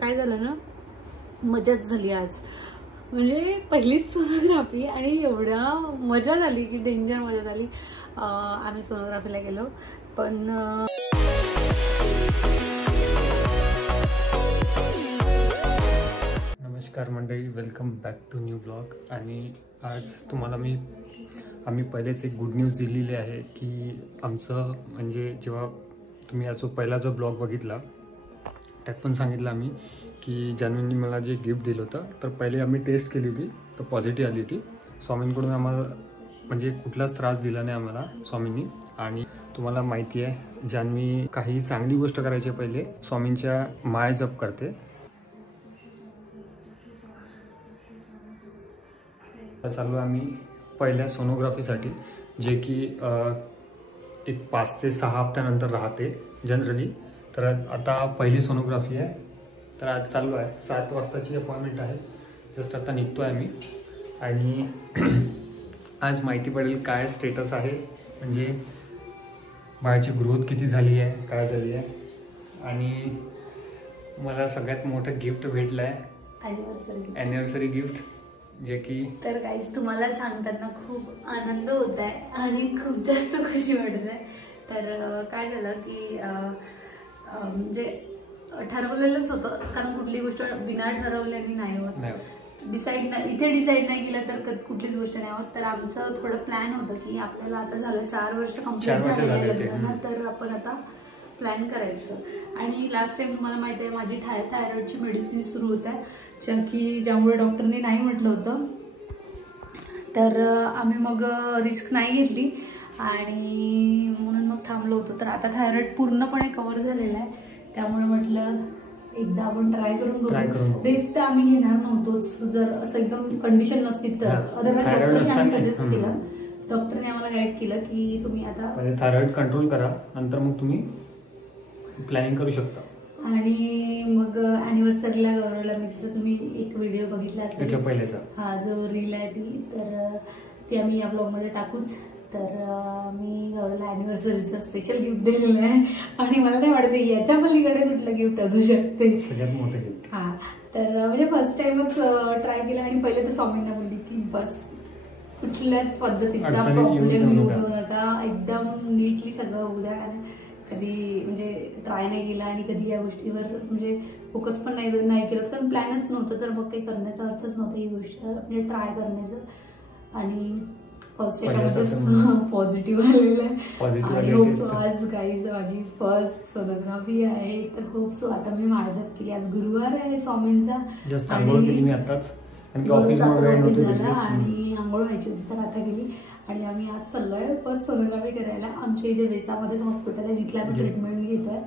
काय झालं ना, मजाच झाली आज. म्हणजे पहिलीच सोनोग्राफी आणि एवढ्या मजा झाली की डेंजर मजा झाली. आम्ही सोनोग्राफीला गेलो पण नमस्कार मंडळी, welcome back to new blog. आणि आज तुम्हाला आम्ही पहिलेच एक गुड न्यूज दिलेली आहे की आमचं म्हणजे जेव्हा तुम्ही याचा पहिला जो ब्लॉग बघितला त्यात पण सांगितलं आम्ही की जान्हवींनी मला जे गिफ्ट दिलं होतं, तर पहिले आम्ही टेस्ट केली होती तर पॉझिटिव्ह आली होती. स्वामींकडून आम्हाला म्हणजे कुठलाच त्रास दिला नाही आम्हाला स्वामींनी. आणि तुम्हाला माहिती आहे जान्हवी काही चांगली गोष्ट करायची पहिले स्वामींच्या माळ जप करते. चाललो आम्ही पहिल्या सोनोग्राफीसाठी, जे की एक 5 ते 6 हफ्त्यानंतर राहते जनरली. तर आता पहिली सोनोग्राफी आहे, तर आज चाललो आहे. 7 वाजताची अपॉइंटमेंट आहे. जस्ट आता निघतो आहे आम्ही. आणि आज माहिती पडेल काय स्टेटस आहे, म्हणजे बाळाची ग्रोथ किती झाली आहे, काय झाली आहे. आणि मला सगळ्यात मोठं गिफ्ट भेटलं आहे, ॲनिव्हर्सरी गिफ्ट, जे की तर गाईज तुम्हाला सांगताना खूप आनंद होत आहे आणि खूप जास्त खुशी वाटत आहे. तर काय झालं की म्हणजे ठरवलेलंच होतं, कारण कुठली गोष्ट बिना ठरवल्याने नाही होत. इथे डिसाईड नाही केलं तर कुठलीच गोष्ट नाही होत. तर आमचं थोडं प्लॅन होतं की आपल्याला आता झालं 4 वर्ष कंप्लीट झालेलं लग्नाला, तर आपण आता प्लॅन करायचं. आणि लास्ट टाइम तुम्हाला माहिती आहे माझी थायरॉइडची मेडिसिन सुरू होत्या, ज्यामुळे डॉक्टरने नाही म्हटलं होतं. तर आम्ही मग रिस्क नाही घेतली आणि म्हणून मग थांबलो होतो. तर आता थायरॉइड पूर्णपणे कव्हर झालेला आहे, त्यामुळे म्हटलं एकदा आपण ट्राय करून बघू. रिस्क तर आम्ही घेणार नव्हतोच जर असं एकदम कंडिशन नसती तर. अदरवाईज डॉक्टरने आम्ही सजेस्ट केलं, डॉक्टरने आम्हाला गाईड केलं की तुम्ही आता थायरॉइड कंट्रोल करा, नंतर मग तुम्ही प्लॅनिंग करू शकता. आणि मग ॲनिव्हर्सरीला गौरवला मी, जसं तुम्ही एक व्हिडिओ बघितला असेल पहिल्याचा, हा जो रील आहे ती, तर ती आम्ही या ब्लॉगमध्ये टाकूच. तर मी गौरवला ॲनिव्हर्सरीचं स्पेशल गिफ्ट दिलेलं आहे आणि मला नाही वाटते याच्या पलीकडे कुठलं गिफ्ट असू शकते. सगळ्यात मोठं गिफ्ट. हां, तर म्हणजे फर्स्ट टाइमच ट्राय केलं आणि पहिले तर स्वामींना बोलली की बस कुठल्याच पद्धतीचा प्रॉब्लेम होऊ नका, एकदम नीटली सगळं होऊ द्या. कारण कधी म्हणजे ट्राय नाही केला आणि कधी या गोष्टीवर म्हणजे फोकस पण नाही केलं, कारण प्लॅनच नव्हतं, तर मग काही करण्याचा अर्थच नव्हता ही गोष्ट म्हणजे ट्राय करण्याचं. आणि फर्स्ट पॉझिटिव्ह आलेलं आहे आणि होप सो आज गाईज माझी फर्स्ट सोनोग्राफी आहे. तर होप सो आता मी माझ्यात केली. आज गुरुवार आहे स्वामींचा आणि ऑफिस झाला आणि आंघोळ व्हायची होती, तर आता गेली. आणि आम्ही आज चाललोय फर्स्ट सोनोग्राफी करायला. आमच्या इथे वेसामध्येच हॉस्पिटल आहे जिथल्या आम्ही ट्रीटमेंट घेतोय.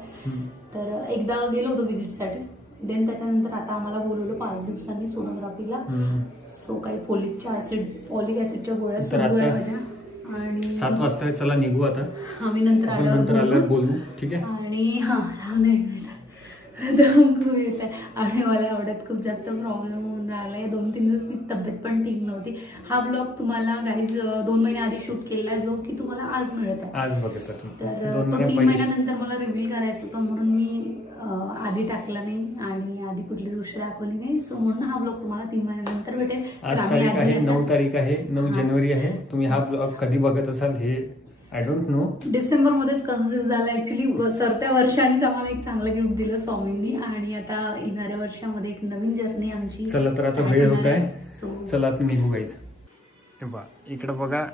तर एकदा गेलो होतो व्हिजिटसाठी, देन त्याच्यानंतर आता आम्हाला बोलवलं 5 दिवसांनी सोनोग्राफीला. सो काही फॉलिक ॲसिडच्या गोळ्या सुरू आहे माझ्या. आणि 7 वाजता चला निघू आता. आम्ही नंतर आल्यावर बोलू, ठीक आहे. आणि नाही खूप येत आहे आणि मला एवढ्यात खूप जास्त प्रॉब्लेम होऊन राहिलाय. 2-3 दिवस मी तब्येत पण ठीक नव्हती. हा ब्लॉग तुम्हाला गाईज 2 महिने आधी शूट केला, जो की तुम्हाला आज मिळत आहे. आज बघता तर तो 3 महिन्यानंतर मला रिव्हील करायचं होतं, म्हणून मी आधी टाकला नाही आणि आधी कुठली गोष्ट दाखवली नाही. सो म्हणून हा ब्लॉग तुम्हाला 3 महिन्यानंतर भेटेल. आज तारीख आहे 9 तारीख आहे, 9 जानेवारी आहे. तुम्ही हा ब्लॉग कधी बघत असाल हे आय डोंट नो. डिसेंबर मध्येच कन्सिव्ह झाला. ऍक्च्युली सरत्या वर्षानेच आम्हाला एक चांगलं गिफ्ट दिलं स्वामींनी आणि आता येणाऱ्या वर्षामध्ये एक नवीन जर्नी आमची. चला तर आता वेळ होत आहे, चला आता निघू गाईज. हे बघा इकडे बघा,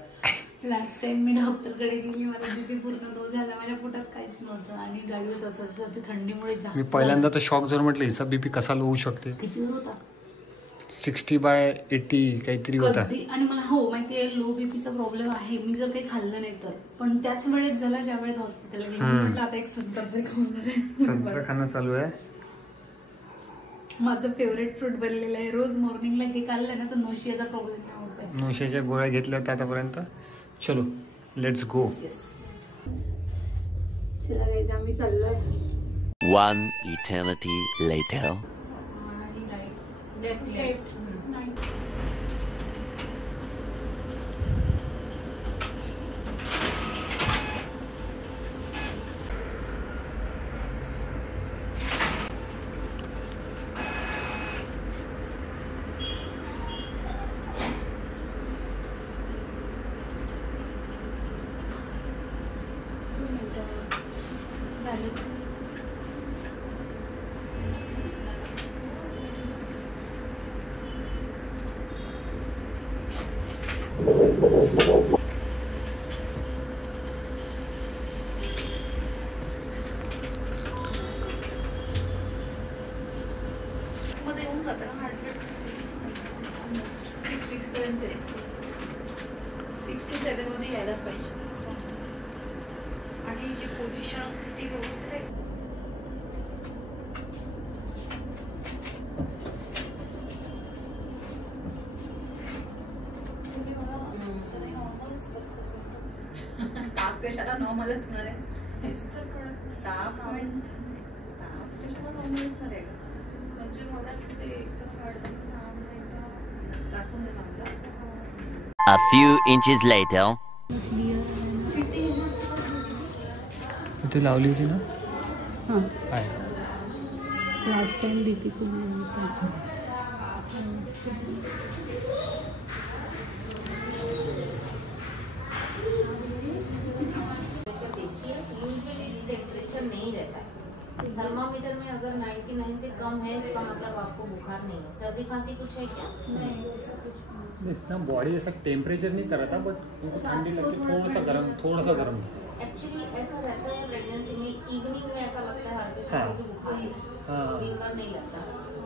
लास्ट टाइम मी डॉक्टरकडे गेली, मला बीपी पूर्ण लो झाला, माझ्या पोटात काहीच नव्हतं आणि गाडीवर असं ते थंडीमुळे जास्त. मी पहिल्यांदा तर शॉक जर म्हटलं हिचा बीपी कसा लो होऊ शकते. किती होता? 60/80 काहीतरी होता. आणि मला हो माहिती आहे लो बीपीचा प्रॉब्लेम आहे, मी जर काही खाल्लं नाही तर. पण त्याच वेळेस झाला ज्या वेळेस हॉस्पिटलला गेली, म्हटलं आता एक संत्र खाणं चालू आहे. माझं फेवरेट फ्रूट बनलेलं आहे. रोज मॉर्निंगला हे खाल्लं ना तर नोशियाचा प्रॉब्लेम नाही होत आहे. नोशियाच्या गोळ्या घेतल्या होत्या आतापर्यंत. चलो लेट्स गो. चला गाईज आम्ही चाललोय. 1 eternity later. लेफ्ट जातं ना हार्टबीट 6 वीक्सपर्यंत 6 to 7 मध्ये यायलाच पाहिजे. आणि जी पोझिशन असते ती व्यवस्थित आहे. ताप कशाला नॉर्मल असणार आहे? तेच तर कळत ताप कशाला नॉर्मल असणार आहे? म्हणजे मलाच ते एकदम वाढतं. दाखवून दे चांगलं. A few inches later. इथे लावली होती ना? हां, आहे. लास्ट टाइम BP खूप होता. टेम्परेचर नहीं रहता है. थर्मामीटर में अगर 99 से कम है इसका मतलब आपको बुखार नहीं है. सर्दी खांसी कुछ है क्या? नहीं. इतना बॉडी ऐसा टेम्परेचर नहीं कर रहा था, बट उनको ठंडी लगती, थोड़ा सा गर्म. एक्चुअली ऐसा रहता है प्रेगनेंसी में, इवनिंग में ऐसा लगता है हर पेशेंट को बुखार है. दिन भर नहीं लगता.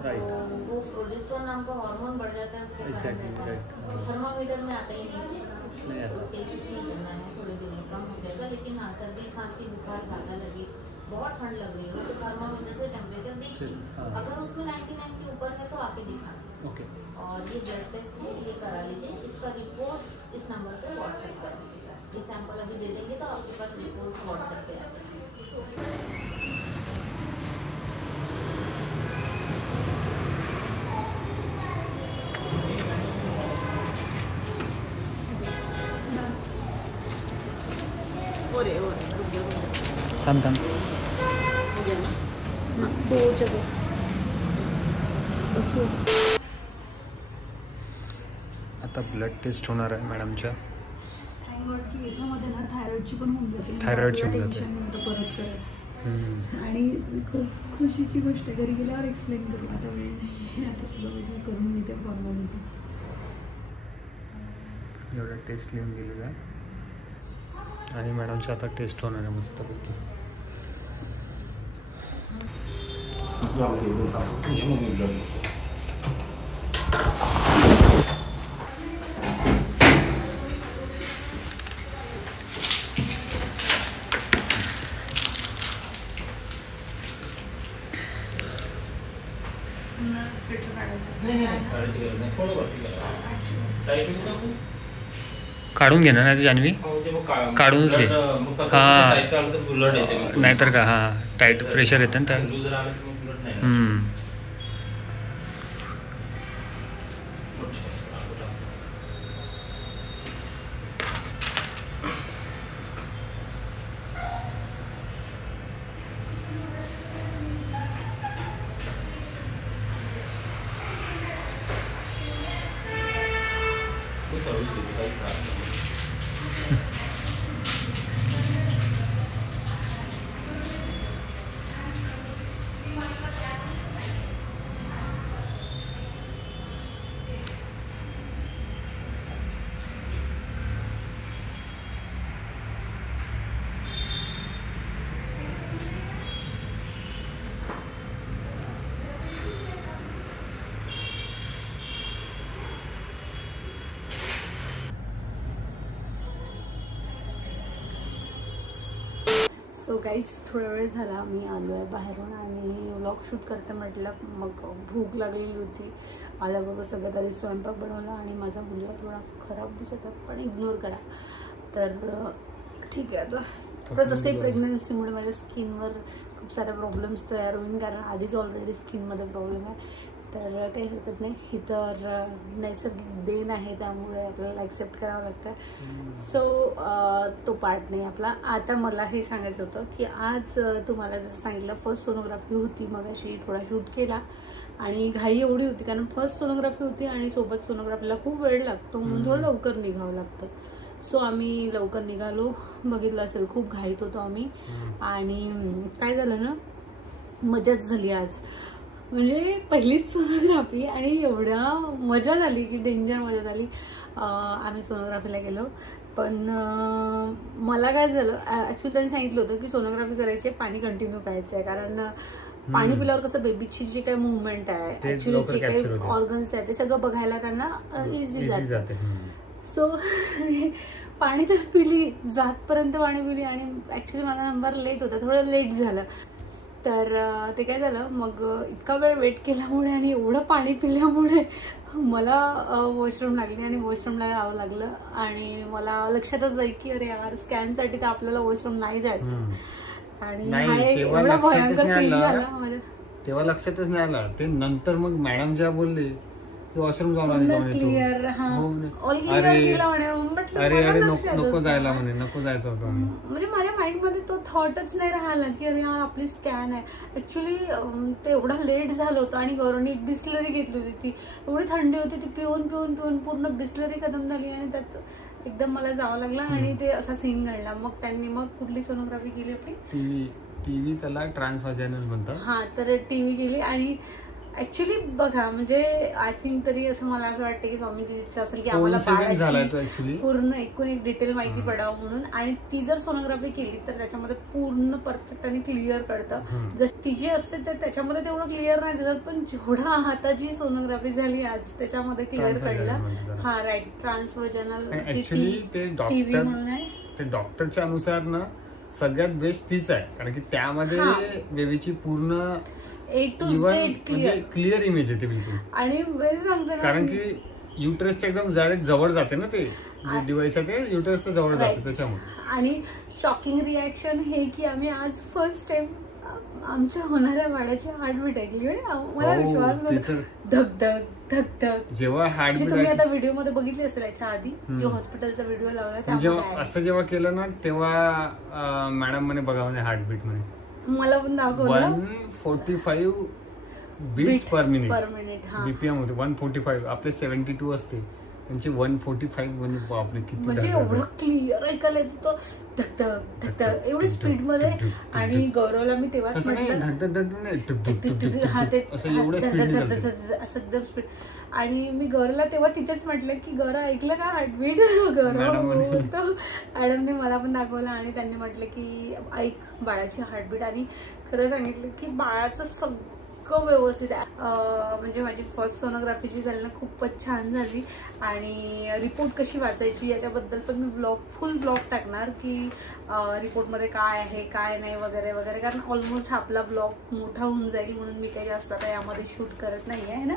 राइट. तो वो प्रोजेस्टेरोन नाम का हार्मोन बढ़ जाता है, उसके कारण रहता है. थर्मामीटर में आता ही नहीं. उसके लिए कुछ नहीं करना है, थोड़ी देर में कम हो जाएगा. लेकिन हाँ, सर्दी खांसी बुखार ज़्यादा लगे, बहुत ठंड लग रही है तो थर्मामीटर से टेम्परेचर देखिए. अगर उसमें 99 के ऊपर है तो आके दिखा. ओके. और ये ब्लड टेस्ट है, ये करा लीजिए. इसका रिपोर्ट इस नंबर पे व्हाट्सएप कर दीजिएगा. ये सैंपल अभी दे देंगे तो आपके पास रिपोर्ट व्हाट्सएप पे आ जाएगी. थांब. आता ब्लड टेस्ट होणार आहे मॅडमच्या. की याच्यामध्ये ना थायरॉइडची पण होऊन जाते. थायरॉइडची होऊन जाते. परत आणि खूप खुशीची गोष्ट घरी गेल्यावर एक्सप्लेन करू. आता वेळ नाही, आता सगळं वेगळं करून घेते फॉर्मॅलिटी. एवढा टेस्ट लिहून गेलेला आहे आणि मॅडमची आता टेस्ट होणार आहे मस्तपैकी. काढून घेणार ना जान्हवी, काढूनच घे. हां, नाहीतर का. हां, टाईट प्रेशर येतं ना त्या. सो गाईज, थोडा वेळ झाला मी आलो आहे बाहेरून आणि व्लॉग शूट करते म्हटलं. मग भूक लागलेली होती. आल्याबरोबर सगळ्यात आधी स्वयंपाक बनवला आणि माझा मुलगा थोडा खराब दिसत आहे, पण इग्नोर करा. तर ठीक आहे. आता थोडं तसंही प्रेग्नन्सीमुळे माझ्या स्किनवर खूप सारे प्रॉब्लेम्स तयार होईल, कारण आधीच ऑलरेडी स्किनमध्ये प्रॉब्लेम आहे. तर काही हरकत नाही. ही तर नैसर्गिक देण आहे, त्यामुळे आपल्याला ॲक्सेप्ट करावं लागतं. सो तो पार्ट नाही आपला. आता मला हे सांगायचं होतं की आज तुम्हाला जसं सांगितलं, फर्स्ट सोनोग्राफी होती. मग अशी थोडा शूट केला आणि घाई एवढी होती कारण फर्स्ट सोनोग्राफी होती आणि सोबत सोनोग्राफीला खूप वेळ लागतो, म्हणून थोडं लवकर निघावं लागतं. सो आम्ही लवकर निघालो. बघितलं असेल खूप घाईत होतो आम्ही. आणि काय झालं ना, मजाच झाली आज. म्हणजे पहिलीच सोनोग्राफी आणि एवढ्या मजा झाली की डेंजर मजा झाली. आम्ही सोनोग्राफीला गेलो. पण मला काय झालं, ॲक्च्युली त्यांनी सांगितलं होतं की सोनोग्राफी करायची, पाणी कंटिन्यू प्यायचं आहे, कारण पाणी पिल्यावर कसं बेबीची जी काही मुवमेंट आहे, ते ऍक्च्युली लवकर जे काही capture होते. ऑर्गन्स आहे ते सगळं बघायला त्यांना इझी Easy जातं. हम्म. सो पाणी तर पिली, जातपर्यंत पाणी पिली आणि ऍक्च्युली माझा नंबर लेट होता, थोडं लेट झालं. तर ते काय झालं, मग इतका वेळ वेट केल्यामुळे आणि एवढं पाणी पिल्यामुळे मला वॉशरूम लागली आणि वॉशरूमला जावं लागलं. आणि मला लक्षातच जाईल की अरे यार स्कॅनसाठी तर आपल्याला वॉशरूम नाही जायचं. आणि नाही, हा एक तेव्हा एवढा लक्षातच भयंकर नाही सीन आलं. झाला माझ्या. तेव्हा लक्षातच नाही आलं. ते नंतर मग मॅडम जेव्हा बोलले वॉशरूम जाऊन आली पूर्ण क्लिअर, हा ऑल क्लिअर केलं म्हणे. म्हटलं अरे मला अरे लक्षातच नको नाही. जायला म्हणे, नको जायचं होतं म्हणे. म्हणजे माझ्या माइंड मध्ये तो थॉटच नाही राहिला की अरे यार आपली स्कॅन आहे. ऍक्च्युली ते एवढा लेट झालं होतं आणि गौरवने एक बिस्लरी घेतली होती, ती एवढी थंडी होती, ती पिऊन पिऊन पिऊन पूर्ण बिस्लरी खतम झाली आणि त्यात एकदम मला जावं लागलं आणि ते असा सीन घडला. मग त्यांनी मग कुठली सोनोग्राफी केली आपली, टीव्ही त्याला ट्रान्सव्हाजायनल म्हणतात. हा, तर टीव्ही केली. आणि ऍक्च्युली बघा म्हणजे आय थिंक तरी असं मला असं वाटतं की स्वामींची इच्छा असेल की आम्हाला बाळाची पूर्ण एकूण एक डिटेल माहिती पडावं म्हणून. आणि ती जर सोनोग्राफी केली तर त्याच्यामध्ये पूर्ण परफेक्ट आणि क्लिअर कळतं. जर ती जी असते तर त्याच्यामध्ये तेवढं क्लिअर नाही दिसत, पण जेवढा हाताची सोनोग्राफी झाली आज त्याच्यामध्ये क्लिअर कळलं. हा राईट, ट्रान्सव्हाजायनल टीव्ही म्हणून आहे. ते डॉक्टरच्या अनुसार ना सगळ्यात बेस्ट तीच आहे, कारण की त्यामध्ये बेबीची पूर्ण A to Z clear image येते बिलकुल. आणि सांगते ना, कारण की युटरसच्या एकदम डायरेक्ट जवळ जाते ना, ते जे डिव्हाइस आहे ते युटरसच्या जवळ जाते त्याच्यामुळे. आणि शॉकिंग रिॲक्शन हे की आम्ही आज फर्स्ट टाइम आमच्या होणाऱ्या बाळाची हार्टबीट ऐकली. मला विश्वास नव्हता. धक धक धक धक. जेव्हा हार्टबीट तुम्ही आता व्हिडिओ मध्ये बघितली असेल याच्या आधी जो हॉस्पिटलचा व्हिडिओ लावला, जेव्हा असं जेव्हा केलं ना तेव्हा मॅडम म्हणे बघा म्हणे हार्टबीट म्हणे. मला पण दाखवलं 145 बीट्स पर मिनिट. बीपीएम होते 145. आपले 72 असते, त्यांची 145 म्हणजे बापरे किती. म्हणजे एवढं क्लिअर ऐकायला येत होतं, धक धक धक धक एवढी स्पीड मध्ये. आणि गौरवला मी तेव्हाच म्हटलं असं एकदम स्पीड. आणि मी गौरवला तेव्हा तिथेच म्हटलं की गौरव ऐकलं का हार्टबीट. गौरव मॅडमने मला पण दाखवलं आणि त्यांनी म्हटलं की ऐक बाळाची हार्टबीट. आणि खरं सांगितलं की बाळाचं सगळं व्यवस्थित आहे. म्हणजे माझी फर्स्ट सोनोग्राफी झाली ना खूपच छान झाली. आणि रिपोर्ट कशी वाचायची याच्याबद्दल पण मी फुल ब्लॉग टाकणार की रिपोर्टमध्ये काय आहे काय नाही वगैरे वगैरे. कारण ऑलमोस्ट आपला ब्लॉग मोठा होऊन जाईल म्हणून मी काही जास्त काय यामध्ये शूट करत नाही आहे ना.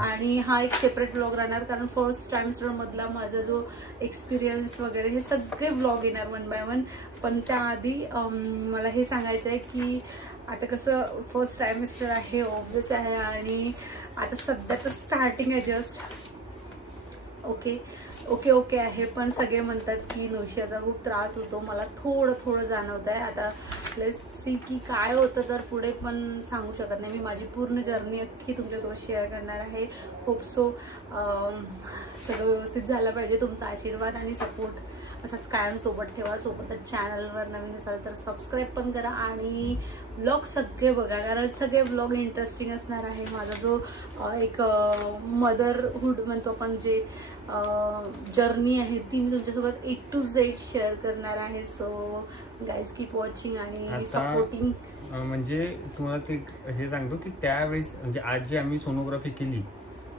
आणि हा एक सेपरेट ब्लॉग राहणार, कारण फर्स्ट ट्रायमेस्टर मधला माझा जो एक्सपिरियन्स वगैरे हे सगळे ब्लॉग येणार 1 by 1. पण त्याआधी मला हे सांगायचं आहे की आता कसं फर्स्ट ट्रायमेस्टर आहे, ऑब्वियस आहे, आणि आता सध्या तर स्टार्टिंग आहे जस्ट. ओके आहे. पण सगळे म्हणतात की नोशियाचा खूप त्रास होतो. मला थोडं जाणवत आहे. आता लेट्स सी की काय होतं, तर पुढे पण सांगू शकत नाही. मी माझी पूर्ण जर्नी अख्खी तुमच्यासोबत शेअर करणार आहे. होप सो सगळं व्यवस्थित झालं पाहिजे. तुमचा आशीर्वाद आणि सपोर्ट असाच कायम सोबत ठेवा. सोबतच चॅनलवर नवीन असाल तर सबस्क्राईब पण करा आणि ब्लॉग सगळे बघा, कारण सगळे ब्लॉग इंटरेस्टिंग असणार आहे. माझा जो एक मदरहूड म्हणतो आपण, जे जर्नी आहे ती मी तुमच्यासोबत A to Z शेअर करणार आहे. सो गाईज कीप वॉचिंग आणि सपोर्टिंग. म्हणजे तुम्हाला ते हे सांगतो की त्यावेळेस म्हणजे आज जे आम्ही सोनोग्राफी केली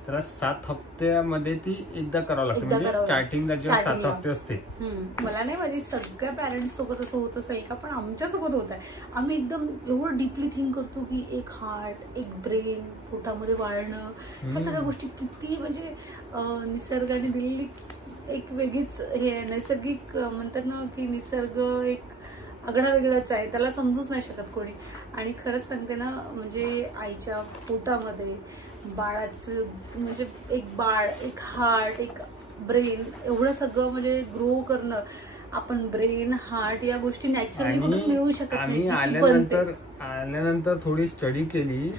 तर 7 हप्त्यामध्ये ती एकदा करावं लागतं. म्हणजे स्टार्टिंगला जेव्हा 7 हप्ते असते. मला नाही माहिती सगळ्या पॅरेंट्स सोबत असं होत असेल का, पण आमच्या सोबत होत आहे. आम्ही एकदम एवढं डीपली थिंक करतो की एक हार्ट, एक ब्रेन पोटामध्ये वाळणं, ह्या सगळ्या गोष्टी किती म्हणजे निसर्गाने दिलेली एक वेगळीच हे नैसर्गिक म्हणतात ना की निसर्ग एक आगळा वेगळाच आहे, त्याला समजूच नाही शकत कोणी. आणि खरंच सांगते ना, म्हणजे आईच्या पोटामध्ये बाळाचं म्हणजे एक बाळ, एक हार्ट, एक ब्रेन, एवढं सगळं म्हणजे ग्रो करणं. आपण ब्रेन, हार्ट या गोष्टी नॅचरली कुठे मिळू शकत नाही. आल्यानंतर थोडी स्टडी केली.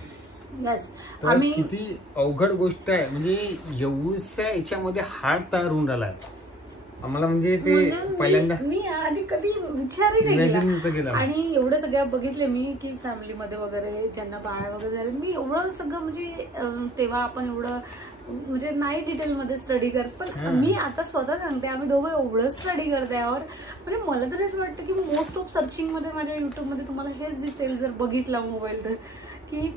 आम्ही किती अवघड गोष्ट आहे. म्हणजे एवढ्या याच्यामध्ये हार्ट तयार होऊन राहिलाय आम्हाला. म्हणजे ते पहिल्यांदा मी आधी कधी विचारही नाही केला. आणि एवढं सगळं बघितले मी की फॅमिलीमध्ये वगैरे ज्यांना बाळ वगैरे झाले, मी एवढं सगळं म्हणजे तेव्हा आपण एवढं म्हणजे नाही डिटेलमध्ये स्टडी करत, पण मी आता स्वतः सांगते आम्ही दोघं एवढं स्टडी करतो यावर. म्हणजे मला तरी असं वाटतं की मोस्ट ऑफ सर्चिंगमध्ये माझ्या युट्यूबमध्ये तुम्हाला हेच दिसेल जर बघितला मोबाईल तर, की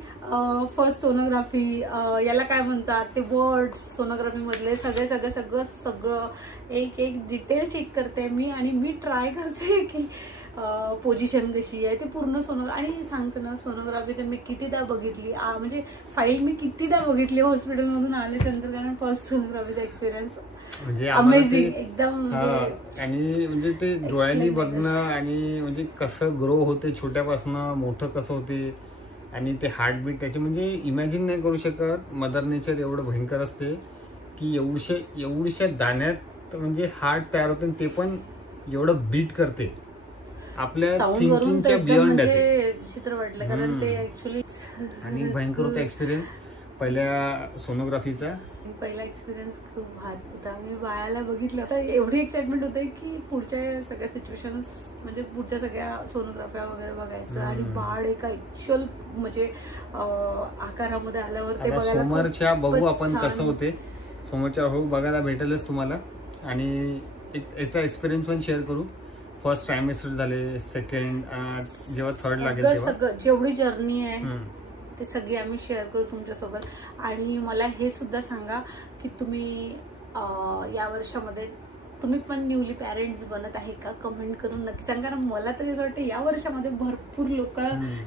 फर्स्ट सोनोग्राफी याला काय म्हणतात ते वर्ड्स, सोनोग्राफीमधले सगळं एक एक डिटेल चेक करते मी. आणि मी ट्राय करते की पोझिशन कशी आहे ते पूर्ण आणि सांगते ना सोनोग्राफी तर मी कितीदा बघितली, म्हणजे फाईल मी कितीदा बघितली हॉस्पिटलमधून आल्याच्यानंतर, कारण फर्स्ट सोनोग्राफीचा एक्सपिरियन्स म्हणजे अमेझिंग एकदम. आणि म्हणजे ते डोळ्यांनी बघणं आणि म्हणजे कसं ग्रो होते छोट्यापासून मोठं कसं होते आणि ते हार्टबीट त्याचे म्हणजे इमॅजिन नाही करू शकत. मदर नेचर एवढं भयंकर असते की एवढ्याशा दाण्यात म्हणजे हार्ट तयार होते, ते पण एवढं बीट करते आपल्या थिंकिंगच्या बियॉन्ड आहे. चित्र वाटलं कारण ते ऍक्च्युली. आणि भयंकर होता एक्सपिरियन्स पहिल्या सोनोग्राफीचा. पहिला एक्सपिरियन्स खूप भारी होता. मी बाळाला बघितलं तर एवढी एक्साइटमेंट होते की पुढच्या सगळ्या सिच्युएशन्स म्हणजे पुढच्या सगळ्या सोनोग्राफ्या वगैरे बघायचं. आणि बाळ एका ऍक्च्युअल म्हणजे आकारामध्ये आल्यावर ते बघायला समोरच्या बघू आपण कसं होते. समोरच्या बघायला भेटेलच तुम्हाला. आणि याचा एक्सपिरियन्स पण शेअर करू. फर्स्ट ट्रायमेस्टर झाले, सेकंड, जेव्हा थर्ड लागेल तेव्हा सगळं जेवढी जर्नी आहे ते सगळी आम्ही शेअर करू तुमच्यासोबत. आणि मला हे सुद्धा सांगा की तुम्ही या वर्षामध्ये तुम्ही पण न्यूली पॅरेंट्स बनत आहे का, कमेंट करून नक्की सांगा. कारण मला तरी असं वाटतं या वर्षामध्ये भरपूर लोक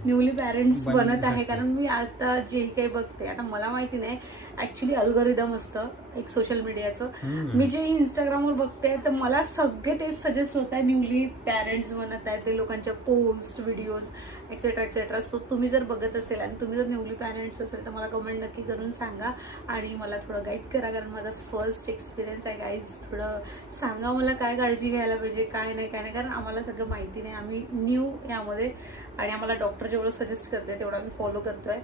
न्यूली पॅरेंट्स बनत आहे. कारण मी आता जे काही बघते, आता मला माहिती नाही ऍक्च्युली अल्गोरिदम असतं एक सोशल मीडियाचं. मी जे इंस्टाग्रामवर बघते तर मला सगळे तेच सजेस्ट होत आहे, न्यूली पॅरेंट्स बनत आहे ते लोकांच्या post, videos etcetera etcetera. So तुम्ही जर बघत असेल आणि तुम्ही जर न्यूली पॅरेंट्स असेल तर मला कमेंट नक्की करून सांगा आणि मला थोडं गाईड करा. कारण माझा फर्स्ट एक्सपिरियन्स आहे गाईज. थोडं सांगा मला काय काळजी घ्यायला पाहिजे, काय नाही. कारण आम्हाला सगळं माहिती नाही, आम्ही न्यू यामध्ये. आणि आम्हाला डॉक्टर जेवढं सजेस्ट करते तेवढं आम्ही फॉलो करतोय.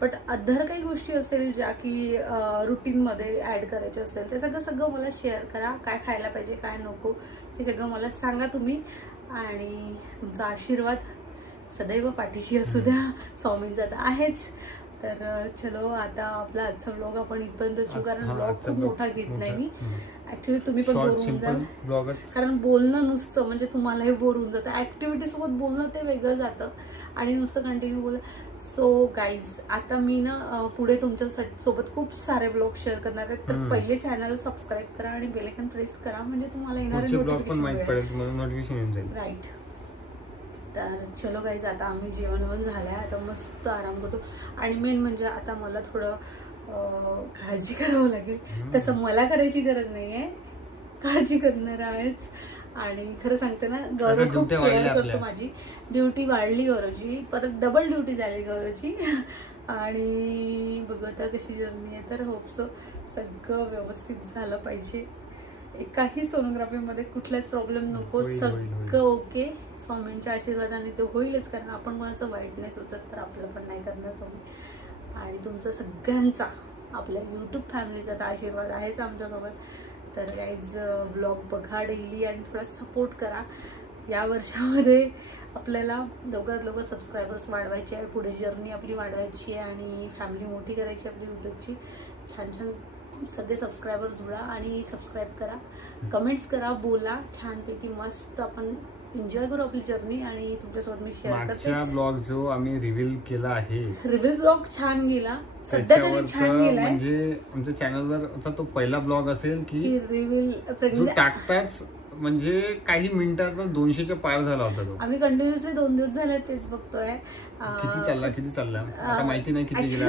बट अदर काही गोष्टी असेल ज्या की रुटीनमध्ये ऍड करायचे असेल ते सगळं मला शेअर करा. काय खायला पाहिजे, काय नको, हे सगळं मला सांगा तुम्ही. आणि तुमचा आशीर्वाद सदैव पाठीशी असू द्या. स्वामींचा तर आहेच. तर चलो आता आपला आजचा ब्लॉग आपण इथपर्यंत सुरू. कारण ब्लॉग खूप मोठा घेत नाही मी ऍक्च्युली. तुम्ही पण बोर होऊन जाल कारण बोलणं नुसतं म्हणजे तुम्हालाही बोर होऊन जातं. ऍक्टिव्हिटी सोबत बोलणं ते वेगळं जातं आणि नुसतं कंटिन्यू बोल. सो गाईज आता मी ना पुढे तुमच्या सोबत खूप सारे ब्लॉग शेअर करणार आहेत. तर पहिले चॅनल सबस्क्राईब करा आणि बेल आयकॉन प्रेस करा म्हणजे तुम्हाला येणारे नोटिफिकेशन. राईट. तर चलो गाईज आता आम्ही जेवण झालंय, आता मस्त आराम करतो. आणि मेन म्हणजे आता मला थोडं काळजी करावं लागेल. तसं मला करायची गरज नाहीये, काळजी करणार आहेच. आणि खरं सांगते ना गौरव खूप केअर करतो माझी. ड्युटी वाढली गौरवची, परत डबल ड्युटी झाली गौरवची. आणि बघू आता कशी जर्नी आहे. तर होप सो सगळं व्यवस्थित झालं पाहिजे. काही सोनोग्राफीमध्ये कुठलाच प्रॉब्लेम नको, सगळं ओके. स्वामींच्या आशीर्वादाने ते होईलच. कारण आपण कोणाचं वाईट नाही सोचत तर आपलं पण नाही करणार स्वामी. आणि तुमचं सगळ्यांचा आपल्या यूट्यूब फॅमिलीचा तर आशीर्वाद आहेच आमच्यासोबत. तर गाईज ब्लॉग बघा डेली आणि थोडा सपोर्ट करा. या वर्षामध्ये आपल्याला लवकरात लवकर सबस्क्रायबर्स वाढवायचे आहे, पुढे जर्नी आपली वाढवायची आहे आणि फॅमिली मोठी करायची आपली यूट्यूबची. छान छान सगळे सबस्क्रायबर्स जुळा आणि सबस्क्राईब करा, कमेंट्स करा, बोला छानपैकी. मस्त आपण एन्जॉय करू आपली जर्नी. आणि तुमच्यासोबत मी शेअर करते. मागचा ब्लॉग जो आम्ही रिव्हील केला आहे, रिव्हील ब्लॉग छान गेला, सध्या तरी छान गेला. म्हणजे आमच्या चॅनलवर तो पहिला ब्लॉग असेल की रिव्हील टाकताच म्हणजे काही मिनिटाचा 200च्या पार झाला होता तो. आम्ही कंटिन्युअसली 2 दिवस झाले तेच बघतोय. किती चालला आता माहिती नाही किती गेला.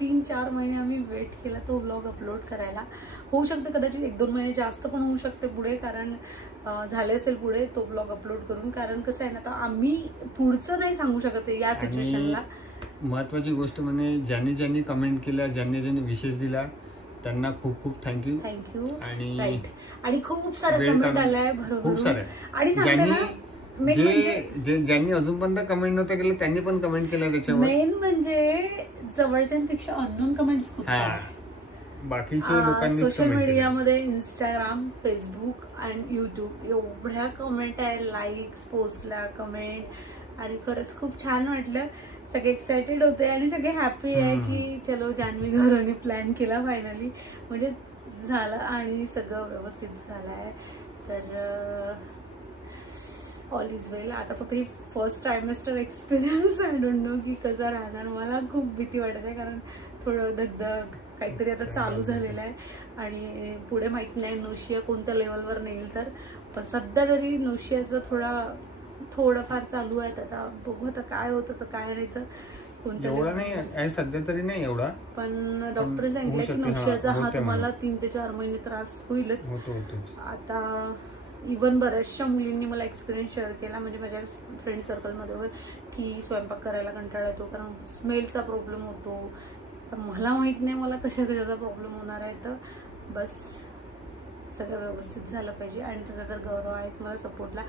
3-4 महिने आम्ही वेट केला तो ब्लॉग अपलोड करायला. होऊ शकते कदाचित 1-2 महिने जास्त पण होऊ शकते पुढे, कारण झाले असेल पुढे तो ब्लॉग अपलोड करून. कारण कसं आहे ना आता आम्ही पुढचं नाही सांगू शकत या सिच्युएशनला. महत्वाची गोष्ट म्हणजे ज्यांनी कमेंट केल्या, ज्यांनी विशेष दिला त्यांना खूप खूप थँक्यू. आणि खूप सारे कमेंट आलाय खूप सारे. आणि ज्यांनी अजूनपर्यंत कमेंट नव्हतं केलं त्यांनी पण कमेंट केलं त्याच्यावर. मेन म्हणजे जवळच्यांपेक्षा अननोन कमेंट्स खूप बाकीच्या लोकांनी सोशल मीडियामध्ये इंस्टाग्राम, फेसबुक आणि युट्यूब एवढ्या कमेंट आहे, लाईक्स, पोस्टला कमेंट. आणि खरंच खूप छान वाटलं सगळे एक्सायटेड होते आणि सगळे हॅपी आहे की चलो जान्हवी गौरवने प्लॅन केला फायनली, म्हणजे झालं आणि सगळं व्यवस्थित झालं आहे. तर ऑल इज वेल. आता फक्त ही first trimester experience I don't know की कसा राहणार. मला खूप भीती वाटत आहे कारण थोडं धगधग काहीतरी आता चालू झालेलं आहे आणि पुढे माहीत नाही नोशिया कोणत्या लेवलवर नेईल. तर पण सध्या तरी नोशियाचं थोडंफार चालू आहे. आता बघू आता काय होतं तर काय नाही. तर एवढं नाही सध्या तरी नाही एवढा, पण डॉक्टर सांगितलं की नोशियाचा हा तुम्हाला 3 ते 4 महिने त्रास होईलच. आता इव्हन बऱ्याचशा मुलींनी मला एक्सपिरियन्स शेअर केला, म्हणजे माझ्या फ्रेंड सर्कलमध्ये वगैरे, की स्वयंपाक करायला कंटाळा येतो कारण स्मेलचा प्रॉब्लेम होतो. तर मला माहीत नाही मला कशाचा प्रॉब्लेम होणार आहे. तर बस सगळं व्यवस्थित झालं पाहिजे आणि त्याचा जर गौरव आहेच मला सपोर्टला.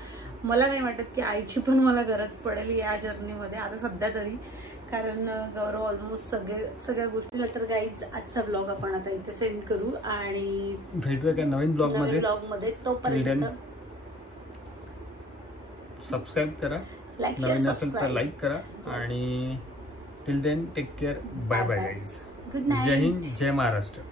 मला नाही वाटत की आईची पण मला गरज पडेल या जर्नीमध्ये आता सध्या तरी, कारण गौरव ऑलमोस्ट सगळ्या गोष्टीला. तर गाईज आजचा ब्लॉग आपण आता इथे सेंड करू आणि भेटूया नवीन ब्लॉगमध्ये. तोपर्यंत सबस्क्राईब करा, नवीन असेल तर लाईक करा आणि till then take care. Bye bye guys. Good night. जय हिंद, जय महाराष्ट्र.